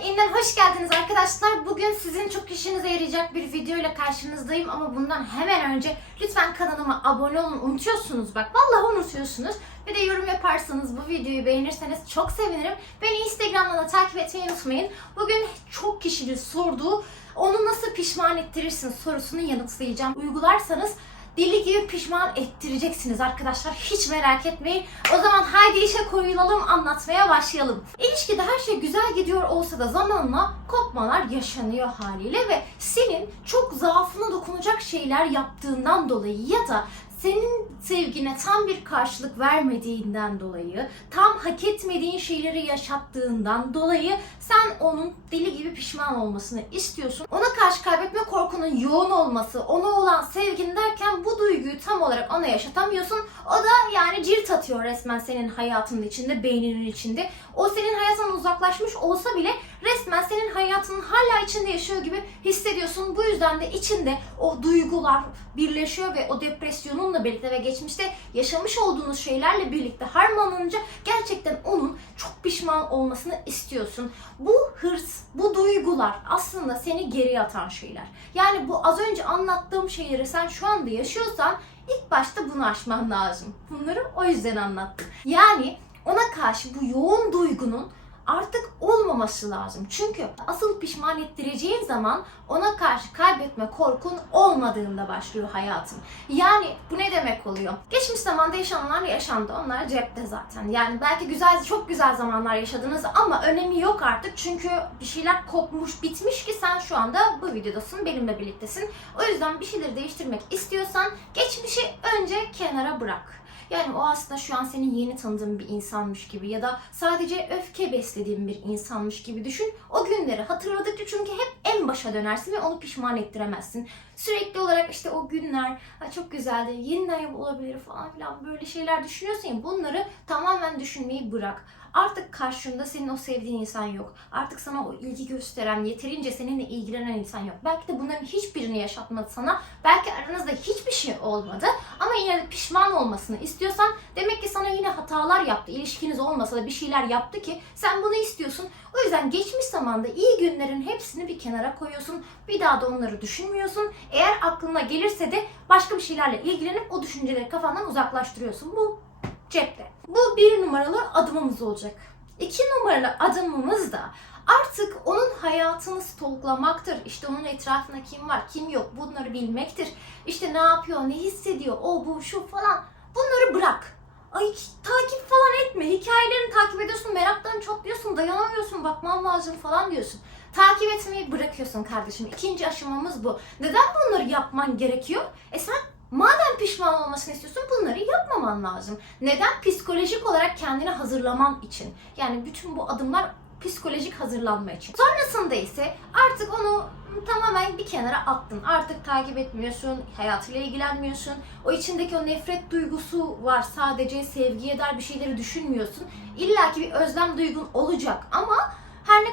yeniden hoş geldiniz arkadaşlar. Bugün sizin çok işinize yarayacak bir video ile karşınızdayım ama bundan hemen önce lütfen kanalıma abone olun. Unutuyorsunuz bak vallahi unutuyorsunuz. Bir de yorum yaparsanız bu videoyu beğenirseniz çok sevinirim. Beni Instagram'dan da takip etmeyi unutmayın. Bugün çok kişinin sorduğu onu nasıl pişman ettirirsin sorusunu yanıtlayacağım. Uygularsanız deli gibi pişman ettireceksiniz arkadaşlar. Hiç merak etmeyin. O zaman haydi işe koyulalım anlatmaya başlayalım. İlişkide her şey güzel gidiyor olsa da zamanla kopmalar yaşanıyor haliyle ve senin çok zaafına dokunacak şeyler yaptığından dolayı ya da senin sevgine tam bir karşılık vermediğinden dolayı, tam hak etmediğin şeyleri yaşattığından dolayı sen onun deli gibi pişman olmasını istiyorsun. Ona karşı kaybetme korkunun yoğun olması, ona olan sevgin derken bu duyguyu tam olarak ona yaşatamıyorsun. O da yani cirit atıyor resmen senin hayatının içinde, beyninin içinde. O senin hayatından uzaklaşmış olsa bile resmen senin hayatının hala içinde yaşıyor gibi hissediyorsun. Bu yüzden de içinde o duygular birleşiyor ve o depresyonunla birlikte ve geçmişte yaşamış olduğunuz şeylerle birlikte harmanlanınca gerçekten onun çok pişman olmasını istiyorsun. Bu hırs, bu duygular aslında seni geriye atan şeyler. Yani bu az önce anlattığım şeyleri sen şu anda yaşıyorsan ilk başta bunu aşman lazım. Bunları o yüzden anlattım. Yani ona karşı bu yoğun duygunun artık olmaması lazım. Çünkü asıl pişman ettireceğin zaman ona karşı kaybetme korkun olmadığında başlıyor hayatın. Yani bu ne demek oluyor? Geçmiş zamanda yaşananlar yaşandı. Onlar cepte zaten. Yani belki güzel, çok güzel zamanlar yaşadınız ama önemi yok artık. Çünkü bir şeyler kopmuş, bitmiş ki sen şu anda bu videodasın, benimle birliktesin. O yüzden bir şeyleri değiştirmek istiyorsan geçmişi önce kenara bırak. Yani o aslında şu an senin yeni tanıdığın bir insanmış gibi ya da sadece öfke beslediğin bir insanmış gibi düşün. O günleri hatırladıkça çünkü hep en başa dönersin ve onu pişman ettiremezsin. Sürekli olarak işte o günler "Ha, çok güzeldi, yeniden olabilir falan filan böyle şeyler düşünüyorsun ya bunları tamamen düşünmeyi bırak. Artık karşında senin o sevdiğin insan yok. Artık sana o ilgi gösteren, yeterince seninle ilgilenen insan yok. Belki de bunların hiçbirini yaşatmadı sana. Belki aranızda hiçbir şey olmadı. Ama yine de pişman olmasını istiyorsan demek ki sana yine hatalar yaptı. İlişkiniz olmasa da bir şeyler yaptı ki sen bunu istiyorsun. O yüzden geçmiş zamanda iyi günlerin hepsini bir kenara koyuyorsun. Bir daha da onları düşünmüyorsun. Eğer aklına gelirse de başka bir şeylerle ilgilenip o düşünceleri kafandan uzaklaştırıyorsun. Bu cepte. Bu bir numaralı adımımız olacak. İki numaralı adımımız da artık onun hayatını stalklamaktır. İşte onun etrafında kim var, kim yok bunları bilmektir. İşte ne yapıyor, ne hissediyor, o bu şu falan. Bunları bırak. Ay takip falan etme. Hikayelerini takip ediyorsun, meraktan çok diyorsun, dayanamıyorsun, bakmam lazım falan diyorsun. Takip etmeyi bırakıyorsun kardeşim. İkinci aşamamız bu. Neden bunları yapman gerekiyor? E sen Madem pişman olmasını istiyorsun bunları yapmaman lazım. Neden? Psikolojik olarak kendini hazırlaman için. Yani bütün bu adımlar psikolojik hazırlanma için. Sonrasında ise artık onu tamamen bir kenara attın. Artık takip etmiyorsun, hayatıyla ilgilenmiyorsun. O içindeki o nefret duygusu var. Sadece sevgiye dair bir şeyleri düşünmüyorsun. İlla ki bir özlem duygun olacak ama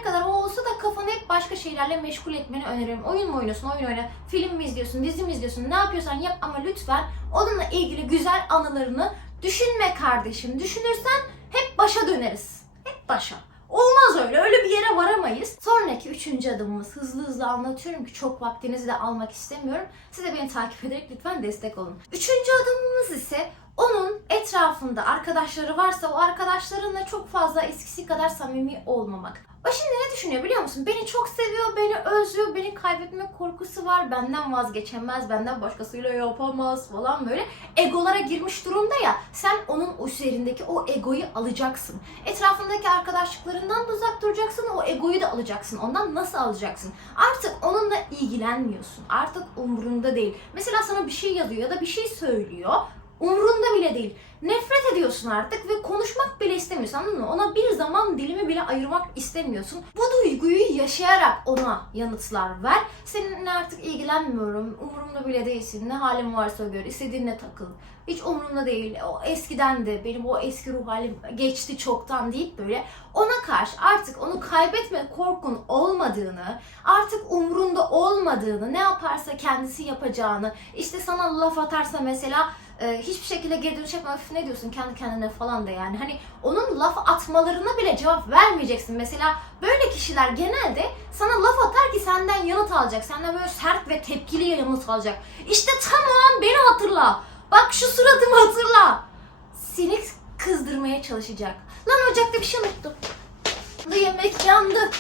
kadar o olsa da kafanı hep başka şeylerle meşgul etmeni öneririm. Oyun mu oynuyorsun, oyun oyna, film mi izliyorsun, dizi mi izliyorsun, ne yapıyorsan yap ama lütfen onunla ilgili güzel anılarını düşünme kardeşim. Düşünürsen hep başa döneriz. Hep başa. Olmaz öyle. Öyle bir yere varamayız. Sonraki üçüncü adımımız. Hızlı hızlı anlatıyorum ki çok vaktinizi de almak istemiyorum. Siz de beni takip ederek lütfen destek olun. Üçüncü adımımız ise onun etrafında arkadaşları varsa o arkadaşlarınla çok fazla eskisi kadar samimi olmamak. O şimdi ne düşünüyor biliyor musun? Beni çok seviyor, beni özlüyor, beni kaybetme korkusu var, benden vazgeçemez, benden başkasıyla yapamaz falan böyle. Egolara girmiş durumda ya, sen onun üzerindeki o egoyu alacaksın. Etrafındaki arkadaşlıklarından da uzak duracaksın, o egoyu da alacaksın. Ondan nasıl alacaksın? Artık onunla ilgilenmiyorsun. Artık umurunda değil. Mesela sana bir şey yazıyor ya da bir şey söylüyor. Umurunda bile değil. Nefret ediyorsun artık ve konuşmak bile istemiyorsun anladın mı? Ona bir zaman dilimi bile ayırmak istemiyorsun. Bu duyguyu yaşayarak ona yanıtlar ver. Seninle artık ilgilenmiyorum, umurumda bile değilsin, ne halim varsa gör, istediğinle takıl. Hiç umurumda değil, o eskiden de benim o eski ruh halim geçti çoktan deyip böyle ona karşı artık onu kaybetme korkun olmadığını, artık umurunda olmadığını, ne yaparsa kendisi yapacağını, işte sana laf atarsa mesela e, hiçbir şekilde geri dönüş yapma "Üf, ne diyorsun kendi kendine falan da yani. Hani onun laf atmalarına bile cevap vermeyeceksin. Mesela böyle kişiler genelde sana laf atar ki senden yanıt alacak. Senden böyle sert ve tepkili yanıt alacak. İşte tam o an beni hatırla. Bak şu suratımı hatırla. Seni kızdırmaya çalışacak. Lan ocakta bir şey unuttum. Yemek yandı.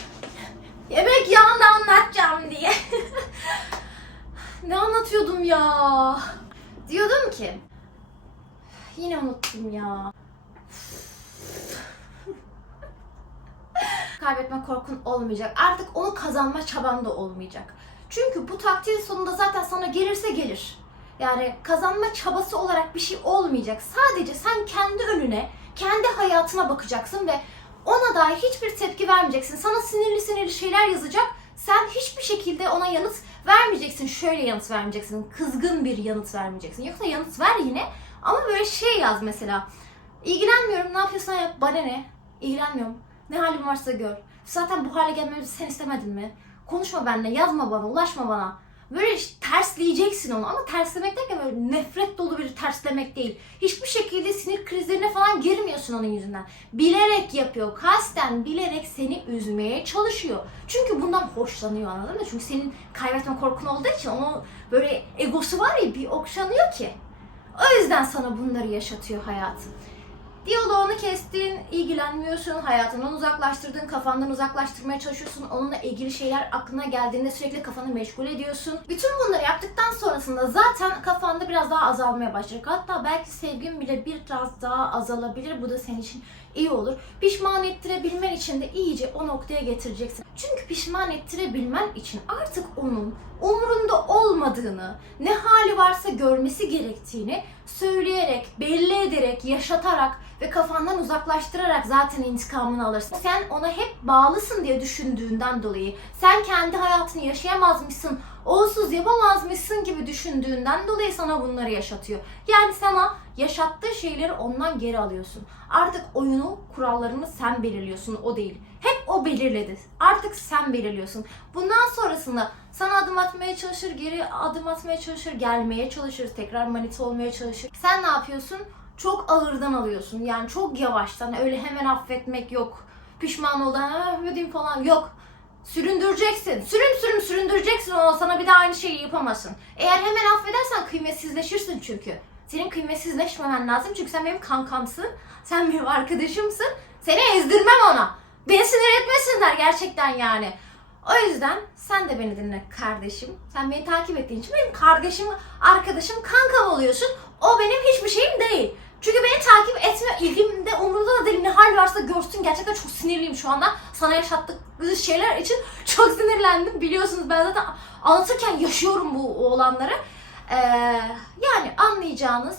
Yemek yandı anlatacağım diye. ne anlatıyordum ya? Ki yine unuttum ya. Kaybetme korkun olmayacak. Artık onu kazanma çaban da olmayacak. Çünkü bu taktiğin sonunda zaten sana gelirse gelir. Yani kazanma çabası olarak bir şey olmayacak. Sadece sen kendi önüne, kendi hayatına bakacaksın ve ona dair hiçbir tepki vermeyeceksin. Sana sinirli sinirli şeyler yazacak. Sen hiçbir şekilde ona yanıt vermeyeceksin. Şöyle yanıt vermeyeceksin. Kızgın bir yanıt vermeyeceksin. Yoksa yanıt ver yine ama böyle şey yaz mesela. İlgilenmiyorum ne yapıyorsan yap bana ne? İlgilenmiyorum. Ne halin varsa gör. Zaten bu hale gelmemizi sen istemedin mi? Konuşma benimle, yazma bana, ulaşma bana. Böyle tersleyeceksin onu ama terslemek derken böyle nefret dolu bir terslemek değil. Hiçbir şekilde sinir krizlerine falan girmiyorsun onun yüzünden. Bilerek yapıyor, kasten bilerek seni üzmeye çalışıyor. Çünkü bundan hoşlanıyor anladın mı? Çünkü senin kaybetme korkun olduğu için onun böyle egosu var ya bir okşanıyor ki. O yüzden sana bunları yaşatıyor hayatım. Diyaloğunu kestin, ilgilenmiyorsun, hayatından uzaklaştırdın, kafandan uzaklaştırmaya çalışıyorsun. Onunla ilgili şeyler aklına geldiğinde sürekli kafanı meşgul ediyorsun. Bütün bunları yaptıktan sonrasında zaten kafanda biraz daha azalmaya başlayacak. Hatta belki sevgin bile biraz daha azalabilir. Bu da senin için iyi olur. Pişman ettirebilmen için de iyice o noktaya getireceksin. Çünkü pişman ettirebilmen için artık onun umurunda olmadığını, ne hali varsa görmesi gerektiğini söyleyerek, belli ederek, yaşatarak ve kafandan uzaklaştırarak zaten intikamını alırsın. Sen ona hep bağlısın diye düşündüğünden dolayı, sen kendi hayatını yaşayamazmışsın, onsuz yapamazmışsın gibi düşündüğünden dolayı sana bunları yaşatıyor. Yani sana yaşattığı şeyleri ondan geri alıyorsun. Artık oyunu, kurallarını sen belirliyorsun, o değil. Hep o belirledi. Artık sen belirliyorsun. Bundan sonrasında sana adım atmaya çalışır, geri adım atmaya çalışır, gelmeye çalışır, tekrar manita olmaya çalışır. Sen ne yapıyorsun? Çok ağırdan alıyorsun. Yani çok yavaştan. Öyle hemen affetmek yok. Pişman oldu, ha ödeyim falan yok. Süründüreceksin. Sürün sürün süründüreceksin o sana bir daha aynı şeyi yapamasın. Eğer hemen affedersen kıymetsizleşirsin çünkü. Senin kıymetsizleşmemen lazım çünkü sen benim kankamsın. Sen benim arkadaşımsın. Seni ezdirmem ona. Beni sinir etmesinler gerçekten yani. O yüzden sen de beni dinle kardeşim. Sen beni takip ettiğin için benim kardeşim, arkadaşım, kankam oluyorsun. O benim hiçbir şeyim değil. Çünkü beni takip etme ilgimde umurumda da değil. Ne hal varsa görsün. Gerçekten çok sinirliyim şu anda. Sana yaşattığı şeyler için çok sinirlendim. Biliyorsunuz ben zaten anlatırken yaşıyorum bu olanları. Ee, yani anlayacağınız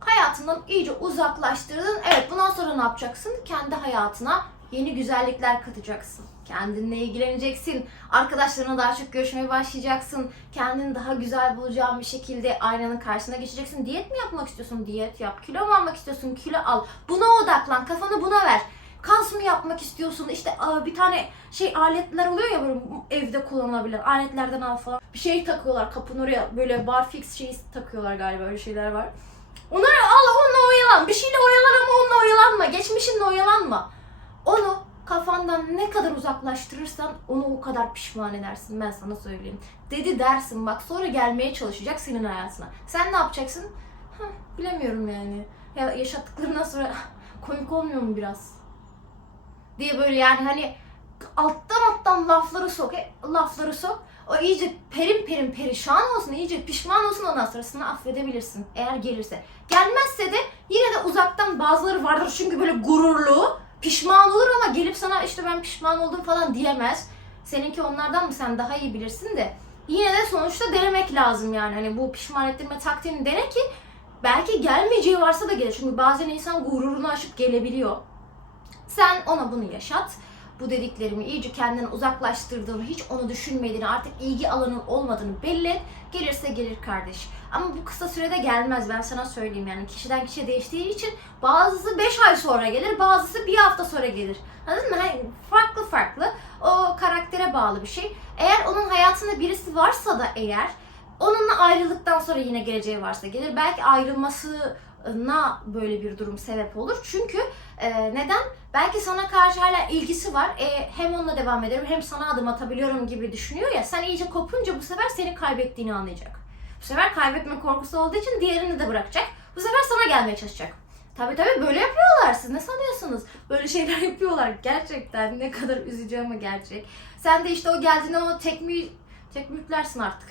hayatından iyice uzaklaştırdın. Evet bundan sonra ne yapacaksın? Kendi hayatına yeni güzellikler katacaksın. Kendinle ilgileneceksin. Arkadaşlarına daha çok görüşmeye başlayacaksın. Kendini daha güzel bulacağın bir şekilde aynanın karşısına geçeceksin. Diyet mi yapmak istiyorsun? Diyet yap. Kilo mu almak istiyorsun? Kilo al. Buna odaklan. Kafanı buna ver. Kas mı yapmak istiyorsun? İşte bir tane şey aletler oluyor ya böyle evde kullanılabilir. Aletlerden al falan. Bir şey takıyorlar kapının oraya. Böyle barfix şeyi takıyorlar galiba. Öyle şeyler var. Onları al onunla oyalan. Bir şeyle oyalan ama onunla oyalanma. Geçmişinle oyalanma. Onu kafandan ne kadar uzaklaştırırsan onu o kadar pişman edersin ben sana söyleyeyim. Dedi dersin bak sonra gelmeye çalışacak senin hayatına. Sen ne yapacaksın? Hah, bilemiyorum yani. Ya yaşattıklarından sonra komik olmuyor mu biraz? Diye böyle yani hani alttan alttan lafları sok, e, lafları sok. O iyice perin perin perişan olsun, iyice pişman olsun ondan sonrasını affedebilirsin eğer gelirse. Gelmezse de yine de uzaktan bazıları vardır çünkü böyle gururlu, pişman olur ama gelip sana işte ben pişman oldum falan diyemez. Seninki onlardan mı sen daha iyi bilirsin de. Yine de sonuçta denemek lazım yani. Hani bu pişman ettirme taktiğini dene ki belki gelmeyeceği varsa da gelir. Çünkü bazen insan gururunu aşıp gelebiliyor. Sen ona bunu yaşat. Bu dediklerimi iyice kendinden uzaklaştırdığını, hiç onu düşünmediğini, artık ilgi alanın olmadığını belli et. Gelirse gelir kardeş. Ama bu kısa sürede gelmez ben sana söyleyeyim yani. Kişiden kişiye değiştiği için bazısı 5 ay sonra gelir, bazısı bir hafta sonra gelir. Anladın mı? Hani farklı farklı. O karaktere bağlı bir şey. Eğer onun hayatında birisi varsa da eğer Onunla ayrıldıktan sonra yine geleceği varsa gelir. Belki ayrılmasına böyle bir durum sebep olur. Çünkü e, neden? Belki sana karşı hala ilgisi var. E, hem onunla devam ederim hem sana adım atabiliyorum gibi düşünüyor ya. Sen iyice kopunca bu sefer seni kaybettiğini anlayacak. Bu sefer kaybetme korkusu olduğu için diğerini de bırakacak. Bu sefer sana gelmeye çalışacak. Tabii tabii böyle yapıyorlar. Siz ne sanıyorsunuz? Böyle şeyler yapıyorlar. Gerçekten ne kadar üzücü ama gerçek. Sen de işte o geldiğinde o tekmi tekmüklersin artık.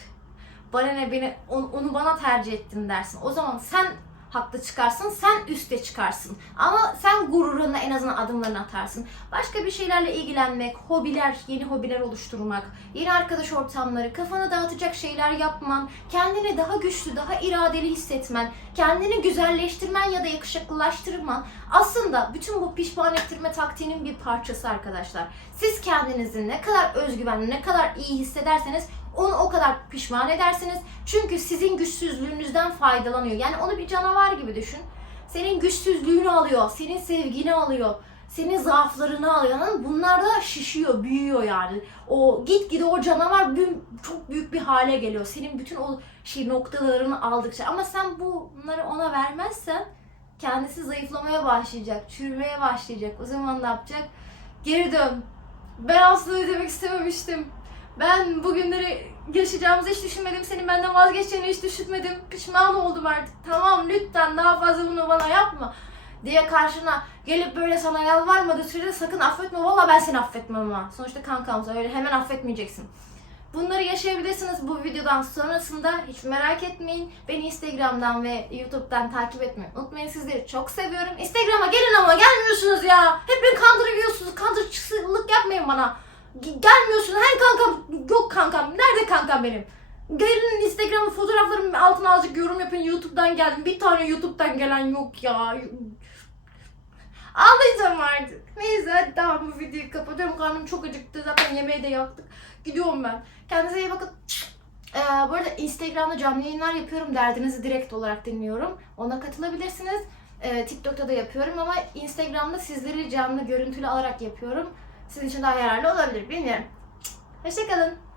Bana ne beni onu bana tercih ettin dersin. O zaman sen haklı çıkarsın, sen üste çıkarsın. Ama sen gururuna en azından adımlarını atarsın. Başka bir şeylerle ilgilenmek, hobiler, yeni hobiler oluşturmak, yeni arkadaş ortamları, kafanı dağıtacak şeyler yapman, kendini daha güçlü, daha iradeli hissetmen, kendini güzelleştirmen ya da yakışıklılaştırman aslında bütün bu pişman ettirme taktiğinin bir parçası arkadaşlar. Siz kendinizi ne kadar özgüvenli, ne kadar iyi hissederseniz onu o kadar pişman edersiniz. Çünkü sizin güçsüzlüğünüzden faydalanıyor. Yani onu bir canavar gibi düşün. Senin güçsüzlüğünü alıyor, senin sevgini alıyor, senin zaaflarını alıyor. Bunlar da şişiyor, büyüyor yani. O gitgide o canavar çok büyük bir hale geliyor. Senin bütün o şey noktalarını aldıkça. Ama sen bunları ona vermezsen kendisi zayıflamaya başlayacak, çürümeye başlayacak. O zaman ne yapacak? Geri dön. Ben aslında demek istememiştim. Ben bugünleri yaşayacağımızı hiç düşünmedim. Senin benden vazgeçeceğini hiç düşünmedim. Pişman oldum artık. Tamam lütfen daha fazla bunu bana yapma. Diye karşına gelip böyle sana yalvarmadığı sürece sakın affetme. Valla ben seni affetmem ama. Sonuçta kankamsa öyle hemen affetmeyeceksin. Bunları yaşayabilirsiniz bu videodan sonrasında. Hiç merak etmeyin. Beni Instagram'dan ve YouTube'dan takip etmeyi unutmayın. Sizleri çok seviyorum. Instagram'a gelin ama gelmiyorsunuz ya. Hep beni kandırıyorsunuz. Kandırıcılık yapmayın bana. Gelmiyorsun. Hani kankam? Yok kankam. Nerede kankam benim? Gelin Instagram'a fotoğraflarımın altına azıcık yorum yapın. YouTube'dan geldim. Bir tane YouTube'dan gelen yok ya. Ağlayacağım artık. Neyse hadi tamam bu videoyu kapatıyorum. Karnım çok acıktı. Zaten yemeği de yaktık. Gidiyorum ben. Kendinize iyi bakın. Ee, bu arada Instagram'da canlı yayınlar yapıyorum. Derdinizi direkt olarak dinliyorum. Ona katılabilirsiniz. Ee, TikTok'ta da yapıyorum ama Instagram'da sizleri canlı görüntülü alarak yapıyorum. Sizin için daha yararlı olabilir. Bilmiyorum. Hoşçakalın.